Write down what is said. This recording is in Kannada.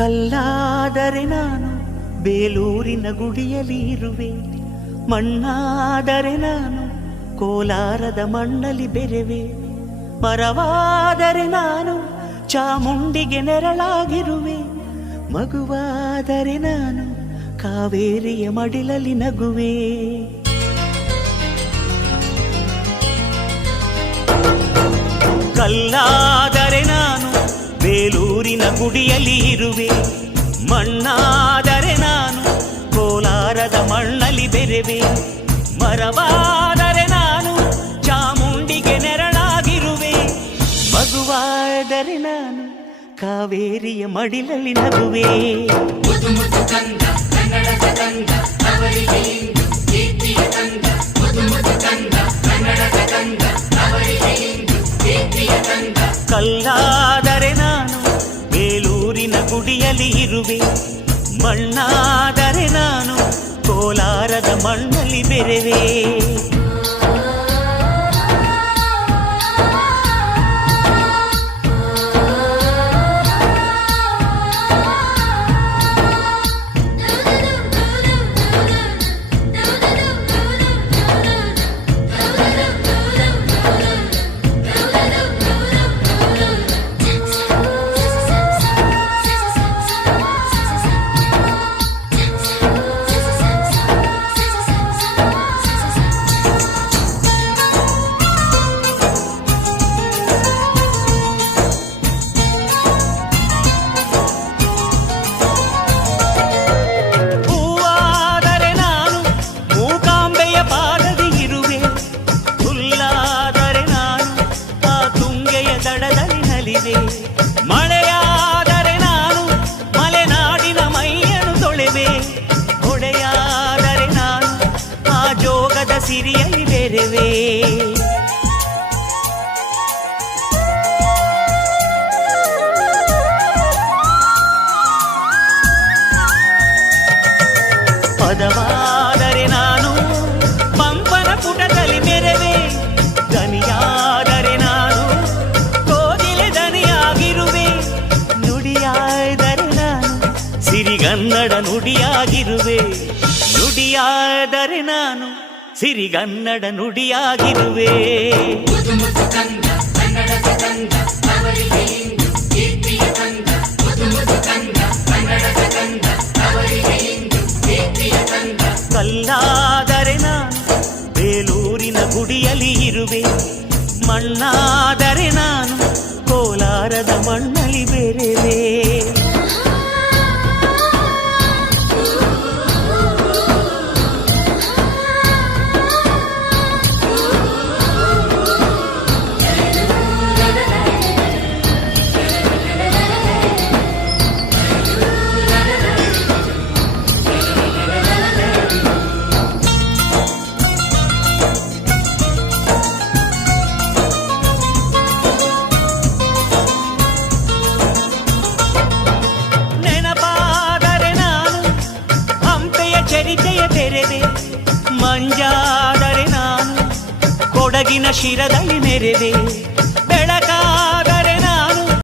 ಕಲ್ಲಾದರೆ ನಾನು ಬೇಲೂರಿನ ಗುಡಿಯಲ್ಲಿ ಇರುವೆ, ಮಣ್ಣಾದರೆ ನಾನು ಕೋಲಾರದ ಮಣ್ಣಲ್ಲಿ ಬೆರೆವೆ, ಮರವಾದರೆ ನಾನು ಚಾಮುಂಡಿಗೆ ನೆರಳಾಗಿರುವೆ, ಮಗುವಾದರೆ ನಾನು ಕಾವೇರಿಯ ಮಡಿಲಲ್ಲಿ ನಗುವೆ. ಕಲ್ಲಾದರೆ ನಾನು ಬೇಲೂರಿನ ಗುಡಿಯಲ್ಲಿ ಇರುವೆ, ಮಣ್ಣಾದರೆ ನಾನು ಕೋಲಾರದ ಮಣ್ಣಲ್ಲಿ ಬೆರೆವೆ, ಮರವಾದರೆ ನಾನು ಚಾಮುಂಡಿಗೆ ನೆರಳಾಗಿರುವೆ, ಮಗುವಾದರೆ ನಾನು ಕಾವೇರಿಯ ಮಡಿಲಲ್ಲಿ ನಗುವೆ. ಕಲ್ಲಾದರೆ ನಾನು ಬೇಲೂರಿನ ಗುಡಿಯಲ್ಲಿ ಇರುವೆ, ಮಣ್ಣಾದರೆ ನಾನು ಕೋಲಾರದ ಮಣ್ಣಲ್ಲಿ ಬೆರೆವೆ. ಮಳೆಯಾದರೆ ನಾನು ಮಲೆನಾಡಿನ ಮೈಯನ್ನು ತೊಳೆವೆ, ಹೊಡೆಯಾದರೆ ನಾನು ಆ ಜೋಗದ ಸಿರಿಯಲ್ಲಿ ಬೆರೆವೆ. ಪದವಾದರೆ ನಾನು ಪಂಪನ ಪುಟದಲ್ಲಿ ಮೆರೆವೆ, ದನಿಯಾದರೆ ನಾನು ಕೋಗಿಲೆ ದನಿಯಾಗಿರುವೆ, ನುಡಿಯಾದರೆ ನಾನು ಸಿರಿಗನ್ನಡ ನುಡಿಯಾಗಿರುವೆ, ನುಡಿಯಾದರೆ ನಾನು ಸಿರಿಗನ್ನಡ ನುಡಿಯಾಗಿರುವೆ. ಕಲ್ಲಾದರೆ ನಾನು ಬೇಲೂರಿನ ಗುಡಿಯಲ್ಲಿ ಇರುವೆ, ಮಣ್ಣಾದರೆ ನಾನು ಕೋಲಾರದ ಮಣ್ಣಲ್ಲಿ ಬೆರೆವೆ. ಚರಿತೆಯ ಬೆರೆವೆ, ಮಂಜಾದರೆ ನಾನು ಕೊಡಗಿನ ಶಿರದಲ್ಲಿ ಮೆರೆವೆ,